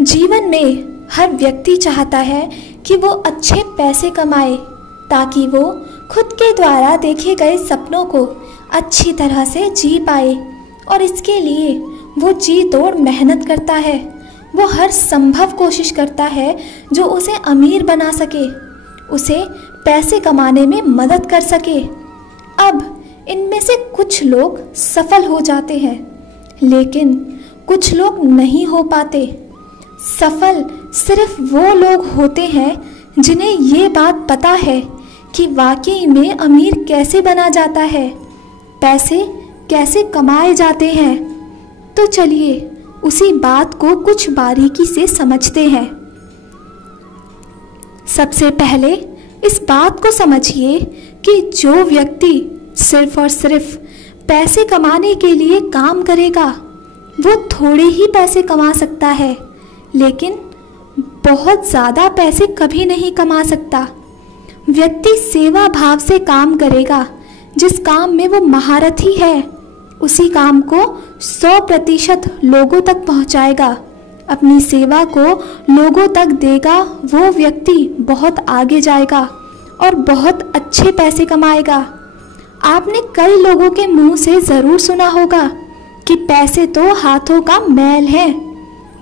जीवन में हर व्यक्ति चाहता है कि वो अच्छे पैसे कमाए ताकि वो खुद के द्वारा देखे गए सपनों को अच्छी तरह से जी पाए, और इसके लिए वो जी तोड़ मेहनत करता है। वो हर संभव कोशिश करता है जो उसे अमीर बना सके, उसे पैसे कमाने में मदद कर सके। अब इनमें से कुछ लोग सफल हो जाते हैं, लेकिन कुछ लोग नहीं हो पाते। सफल सिर्फ वो लोग होते हैं जिन्हें ये बात पता है कि वाकई में अमीर कैसे बना जाता है, पैसे कैसे कमाए जाते हैं। तो चलिए उसी बात को कुछ बारीकी से समझते हैं। सबसे पहले इस बात को समझिए कि जो व्यक्ति सिर्फ और सिर्फ पैसे कमाने के लिए काम करेगा वो थोड़े ही पैसे कमा सकता है, लेकिन बहुत ज़्यादा पैसे कभी नहीं कमा सकता। व्यक्ति सेवा भाव से काम करेगा, जिस काम में वो महारथी है उसी काम को 100% लोगों तक पहुंचाएगा, अपनी सेवा को लोगों तक देगा। वो व्यक्ति बहुत आगे जाएगा और बहुत अच्छे पैसे कमाएगा। आपने कई लोगों के मुंह से ज़रूर सुना होगा कि पैसे तो हाथों का मैल है।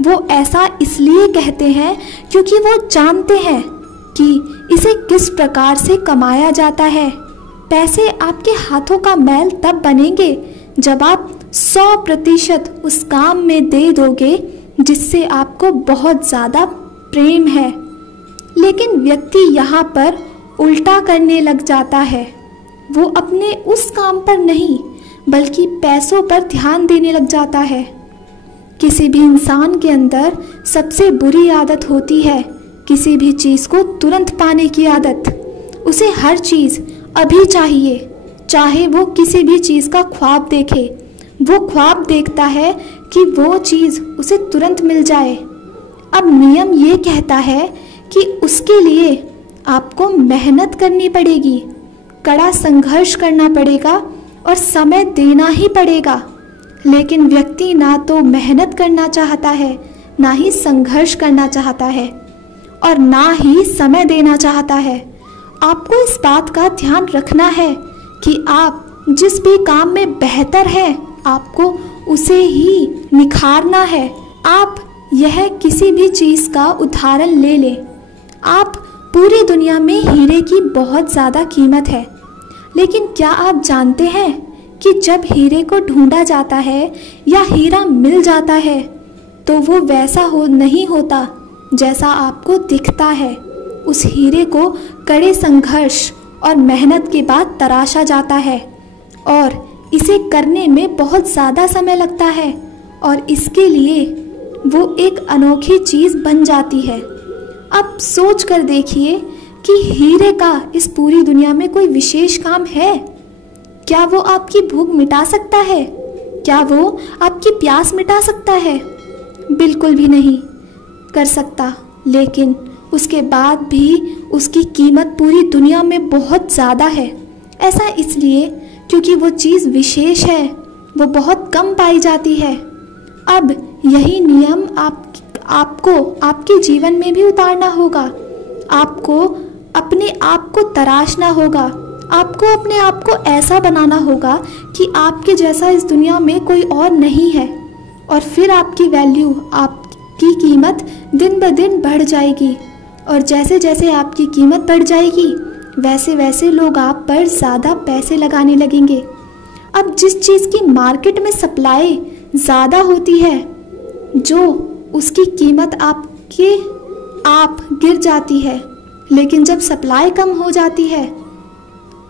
वो ऐसा इसलिए कहते हैं क्योंकि वो जानते हैं कि इसे किस प्रकार से कमाया जाता है। पैसे आपके हाथों का मैल तब बनेंगे जब आप 100% उस काम में दे दोगे जिससे आपको बहुत ज़्यादा प्रेम है। लेकिन व्यक्ति यहाँ पर उल्टा करने लग जाता है। वो अपने उस काम पर नहीं बल्कि पैसों पर ध्यान देने लग जाता है। किसी भी इंसान के अंदर सबसे बुरी आदत होती है किसी भी चीज़ को तुरंत पाने की आदत। उसे हर चीज़ अभी चाहिए, चाहे वो किसी भी चीज़ का ख्वाब देखे। वो ख्वाब देखता है कि वो चीज़ उसे तुरंत मिल जाए। अब नियम ये कहता है कि उसके लिए आपको मेहनत करनी पड़ेगी, कड़ा संघर्ष करना पड़ेगा और समय देना ही पड़ेगा। लेकिन व्यक्ति ना तो मेहनत करना चाहता है, ना ही संघर्ष करना चाहता है और ना ही समय देना चाहता है। आपको इस बात का ध्यान रखना है कि आप जिस भी काम में बेहतर हैं आपको उसे ही निखारना है। आप यह किसी भी चीज़ का उदाहरण ले लें। आप पूरी दुनिया में हीरे की बहुत ज़्यादा कीमत है, लेकिन क्या आप जानते हैं कि जब हीरे को ढूंढा जाता है या हीरा मिल जाता है तो वो वैसा नहीं होता जैसा आपको दिखता है। उस हीरे को कड़े संघर्ष और मेहनत के बाद तराशा जाता है और इसे करने में बहुत ज़्यादा समय लगता है और इसके लिए वो एक अनोखी चीज़ बन जाती है। अब सोच कर देखिए कि हीरे का इस पूरी दुनिया में कोई विशेष काम है? क्या वो आपकी भूख मिटा सकता है? क्या वो आपकी प्यास मिटा सकता है? बिल्कुल भी नहीं कर सकता। लेकिन उसके बाद भी उसकी कीमत पूरी दुनिया में बहुत ज़्यादा है। ऐसा इसलिए क्योंकि वो चीज़ विशेष है, वो बहुत कम पाई जाती है। अब यही नियम आपको आपके जीवन में भी उतारना होगा। आपको अपने आप को तराशना होगा। आपको अपने आप को ऐसा बनाना होगा कि आपके जैसा इस दुनिया में कोई और नहीं है, और फिर आपकी वैल्यू, आपकी कीमत दिन ब दिन बढ़ जाएगी। और जैसे जैसे आपकी कीमत बढ़ जाएगी वैसे वैसे लोग आप पर ज़्यादा पैसे लगाने लगेंगे। अब जिस चीज़ की मार्केट में सप्लाई ज़्यादा होती है, जो उसकी कीमत आप गिर जाती है, लेकिन जब सप्लाई कम हो जाती है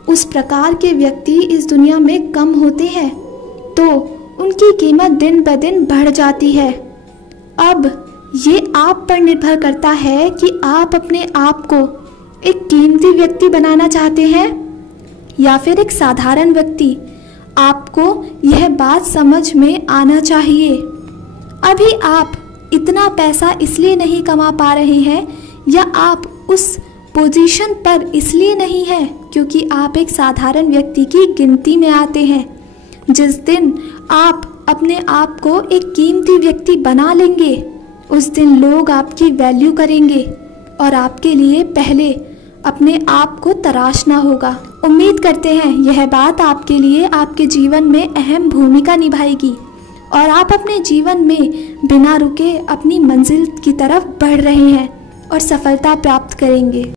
उस प्रकार के व्यक्ति इस दुनिया में कम होते हैं तो उनकी कीमत दिन ब दिन बढ़ जाती है। अब ये आप पर निर्भर करता है कि आप अपने आप को एक कीमती व्यक्ति बनाना चाहते हैं या फिर एक साधारण व्यक्ति। आपको यह बात समझ में आना चाहिए। अभी आप इतना पैसा इसलिए नहीं कमा पा रहे हैं या आप उस पोजीशन पर इसलिए नहीं है क्योंकि आप एक साधारण व्यक्ति की गिनती में आते हैं। जिस दिन आप अपने आप को एक कीमती व्यक्ति बना लेंगे उस दिन लोग आपकी वैल्यू करेंगे और आपके लिए पहले अपने आप को तराशना होगा। उम्मीद करते हैं यह बात आपके लिए आपके जीवन में अहम भूमिका निभाएगी और आप अपने जीवन में बिना रुके अपनी मंजिल की तरफ बढ़ रहे हैं और सफलता प्राप्त करेंगे।